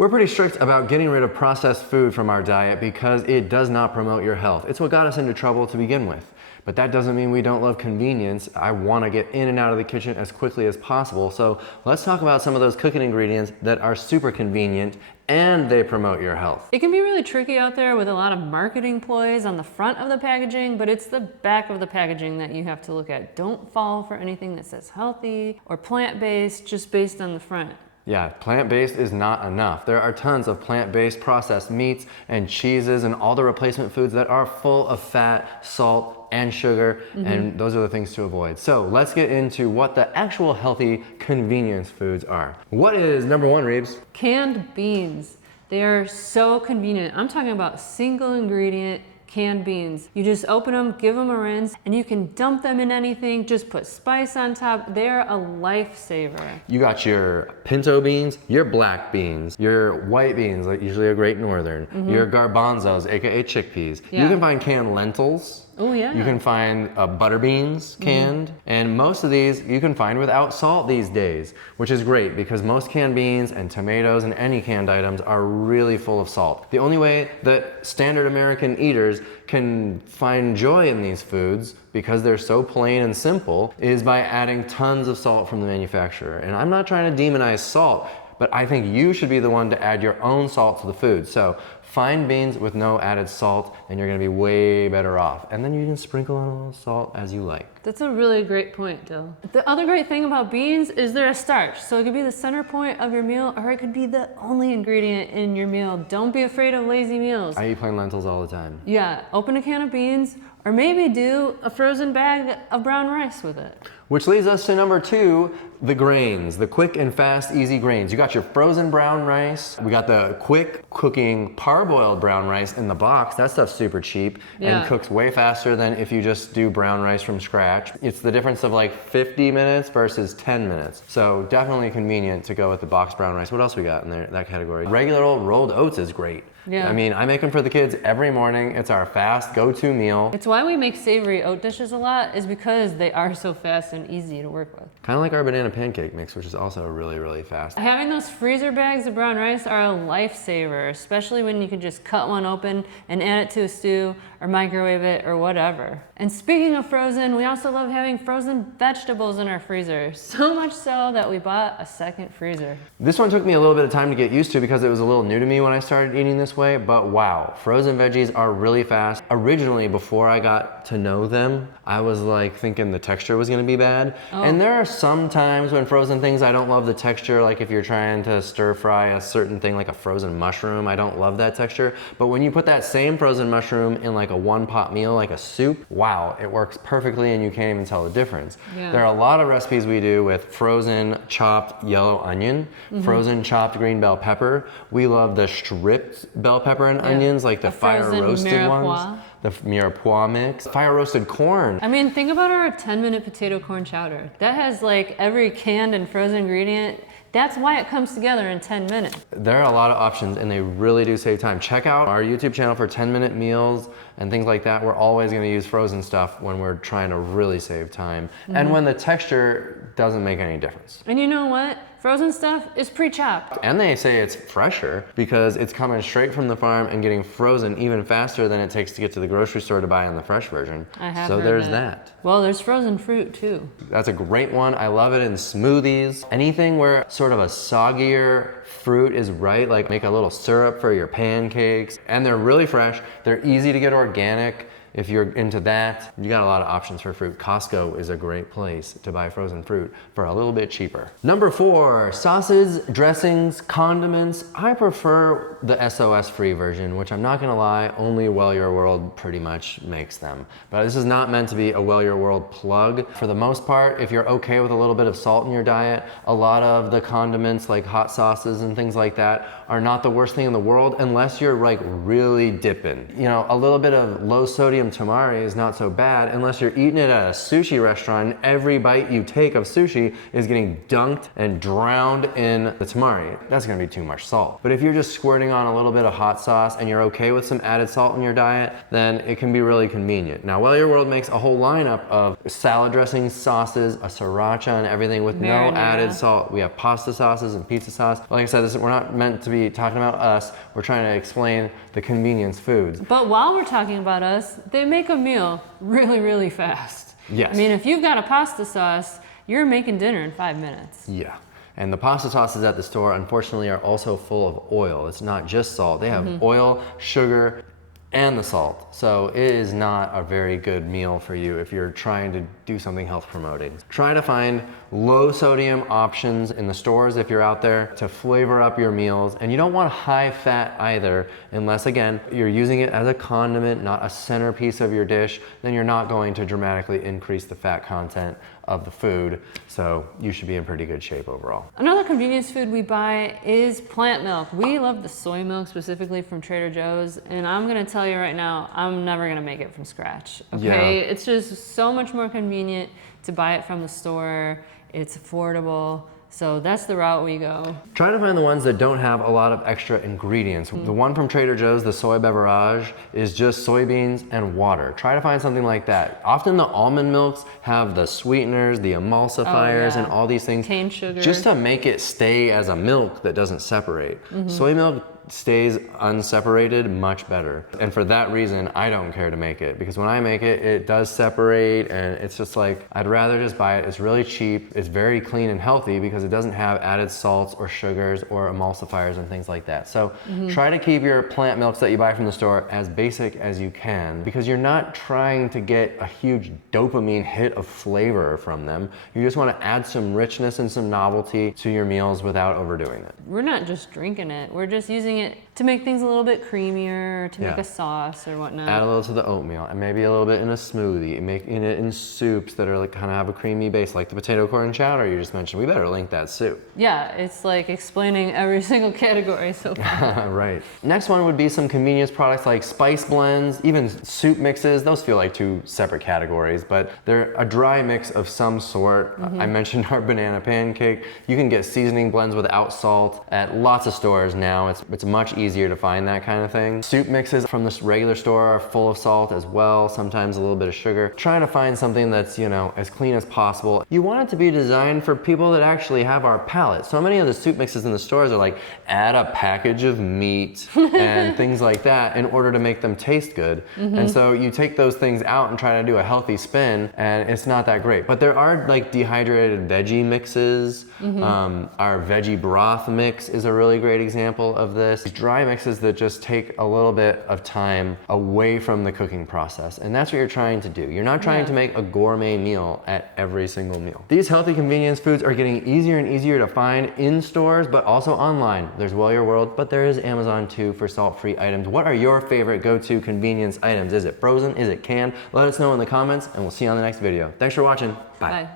We're pretty strict about getting rid of processed food from our diet because it does not promote your health. It's what got us into trouble to begin with. But that doesn't mean we don't love convenience. I want to get in and out of the kitchen as quickly as possible. So let's talk about some of those cooking ingredients that are super convenient and they promote your health. It can be really tricky out there with a lot of marketing ploys on the front of the packaging, but it's the back of the packaging that you have to look at. Don't fall for anything that says healthy or plant-based just based on the front. Yeah, plant-based is not enough. There are tons of plant-based processed meats and cheeses and all the replacement foods that are full of fat, salt, and sugar, and those are the things to avoid. So let's get into what the actual healthy convenience foods are. What is number one, Reeves? Canned beans. They are so convenient. I'm talking about single ingredient canned beans. You just open them, give them a rinse, and you can dump them in anything, just put spice on top. They're a lifesaver. You got your pinto beans, your black beans, your white beans, like usually a Great Northern, your garbanzos, aka chickpeas. Yeah. You can find canned lentils. Oh yeah. You can find butter beans canned, and most of these you can find without salt these days, which is great because most canned beans and tomatoes and any canned items are really full of salt. The only way that standard American eaters can find joy in these foods, because they're so plain and simple, is by adding tons of salt from the manufacturer. And I'm not trying to demonize salt, but I think you should be the one to add your own salt to the food. So find beans with no added salt and you're gonna be way better off. And then you can sprinkle on a little salt as you like. That's a really great point, Dill. The other great thing about beans is they're a starch. So it could be the center point of your meal, or it could be the only ingredient in your meal. Don't be afraid of lazy meals. I eat plain lentils all the time. Yeah, open a can of beans, or maybe do a frozen bag of brown rice with it. Which leads us to number two, the grains, the quick and fast, easy grains. You got your frozen brown rice. We got the quick cooking parboiled brown rice in the box. That stuff's super cheap and cooks way faster than if you just do brown rice from scratch. It's the difference of like 50 minutes versus 10 minutes. So definitely convenient to go with the box brown rice. What else we got in there, that category? Regular old rolled oats is great. Yeah. I mean, I make them for the kids every morning. It's our fast go-to meal. It's why we make savory oat dishes a lot, is because they are so fast and easy to work with. Kind of like our banana pancake mix, which is also really, really fast. Having those freezer bags of brown rice are a lifesaver, especially when you can just cut one open and add it to a stew or microwave it or whatever. And speaking of frozen, we also love having frozen vegetables in our freezer. So much so that we bought a second freezer. This one took me a little bit of time to get used to because it was a little new to me when I started eating this way, but wow, frozen veggies are really fast. Originally, before I got to know them, I was like thinking the texture was gonna be bad. And there are some times when frozen things, I don't love the texture, like if you're trying to stir fry a certain thing like a frozen mushroom, I don't love that texture. But when you put that same frozen mushroom in like a one-pot meal, like a soup, wow, it works perfectly and you can't even tell the difference. Yeah. There are a lot of recipes we do with frozen chopped yellow onion, frozen chopped green bell pepper. We love the stripped bell pepper and onions, like the fire roasted ones. The mirepoix mix, fire roasted corn. I mean, think about our 10-minute potato corn chowder. That has like every canned and frozen ingredient. That's why it comes together in 10 minutes. There are a lot of options and they really do save time. Check out our YouTube channel for 10-minute meals and things like that. We're always gonna use frozen stuff when we're trying to really save time and when the texture doesn't make any difference. And you know what? Frozen stuff is pre-chopped. And they say it's fresher because it's coming straight from the farm and getting frozen even faster than it takes to get to the grocery store to buy in the fresh version. I have So heard there's that. that. Well, there's frozen fruit too. That's a great one. I love it in smoothies. Anything where sort of a soggier fruit is right, like make a little syrup for your pancakes. And they're really fresh. They're easy to get organic. If you're into that, you got a lot of options for fruit. Costco is a great place to buy frozen fruit for a little bit cheaper. Number 4, sauces, dressings, condiments. I prefer the SOS-Free version, which I'm not gonna lie, only Well Your World pretty much makes them. But this is not meant to be a Well Your World plug. For the most part, if you're okay with a little bit of salt in your diet, a lot of the condiments like hot sauces and things like that are not the worst thing in the world unless you're like really dipping. You know, a little bit of low sodium sodium tamari is not so bad unless you're eating it at a sushi restaurant and every bite you take of sushi is getting dunked and drowned in the tamari. That's gonna be too much salt. But if you're just squirting on a little bit of hot sauce and you're okay with some added salt in your diet, then it can be really convenient. Now, Well Your World makes a whole lineup of salad dressings, sauces, a sriracha, and everything with no added salt. We have pasta sauces and pizza sauce. Like I said, we're not meant to be talking about us. We're trying to explain the convenience foods. But while we're talking about us, they make a meal really, really fast. Yes. I mean, if you've got a pasta sauce, you're making dinner in 5 minutes. Yeah. And the pasta sauces at the store, unfortunately, are also full of oil. It's not just salt. They have oil, sugar, and the salt. So it is not a very good meal for you if you're trying to do something health promoting. Try to find low sodium options in the stores if you're out there to flavor up your meals. And you don't want high fat either, unless again, you're using it as a condiment, not a centerpiece of your dish, then you're not going to dramatically increase the fat content of the food. So you should be in pretty good shape overall. Another convenience food we buy is plant milk. We love the soy milk specifically from Trader Joe's, and I'm gonna tell you right now, I'm never gonna make it from scratch, okay? Yeah. It's just so much more convenient to buy it from the store. It's affordable. So that's the route we go. Try to find the ones that don't have a lot of extra ingredients. The one from Trader Joe's, the soy beverage, is just soybeans and water. Try to find something like that. Often the almond milks have the sweeteners, the emulsifiers, and all these things. Cane sugar. Just to make it stay as a milk that doesn't separate. Soy milk stays unseparated much better. And for that reason, I don't care to make it, because when I make it, it does separate, and it's just like, I'd rather just buy it. It's really cheap. It's very clean and healthy because it doesn't have added salts or sugars or emulsifiers and things like that. So try to keep your plant milks that you buy from the store as basic as you can, because you're not trying to get a huge dopamine hit of flavor from them. You just want to add some richness and some novelty to your meals without overdoing it. We're not just drinking it, we're just using it to make things a little bit creamier, to make a sauce or whatnot. Add a little to the oatmeal, and maybe a little bit in a smoothie, making it in soups that are like kind of have a creamy base, like the potato corn chowder you just mentioned. We better link that soup. Yeah, it's like explaining every single category so far. Right. Next one would be some convenience products like spice blends, even soup mixes. Those feel like two separate categories, but they're a dry mix of some sort. I mentioned our banana pancake. You can get seasoning blends without salt at lots of stores now. It's much easier to find that kind of thing. Soup mixes from the regular store are full of salt as well, sometimes a little bit of sugar. Trying to find something that's, you know, as clean as possible. You want it to be designed for people that actually have our palate. So many of the soup mixes in the stores are like, add a package of meat and things like that in order to make them taste good. And so you take those things out and try to do a healthy spin, and it's not that great. But there are like dehydrated veggie mixes. Our veggie broth mix is a really great example of this. Dry mixes that just take a little bit of time away from the cooking process. And that's what you're trying to do. You're not trying to make a gourmet meal at every single meal. These healthy convenience foods are getting easier and easier to find in stores, but also online. There's Well Your World, but there is Amazon too for salt-free items. What are your favorite go-to convenience items? Is it frozen? Is it canned? Let us know in the comments, and we'll see you on the next video. Thanks for watching. Bye. Bye.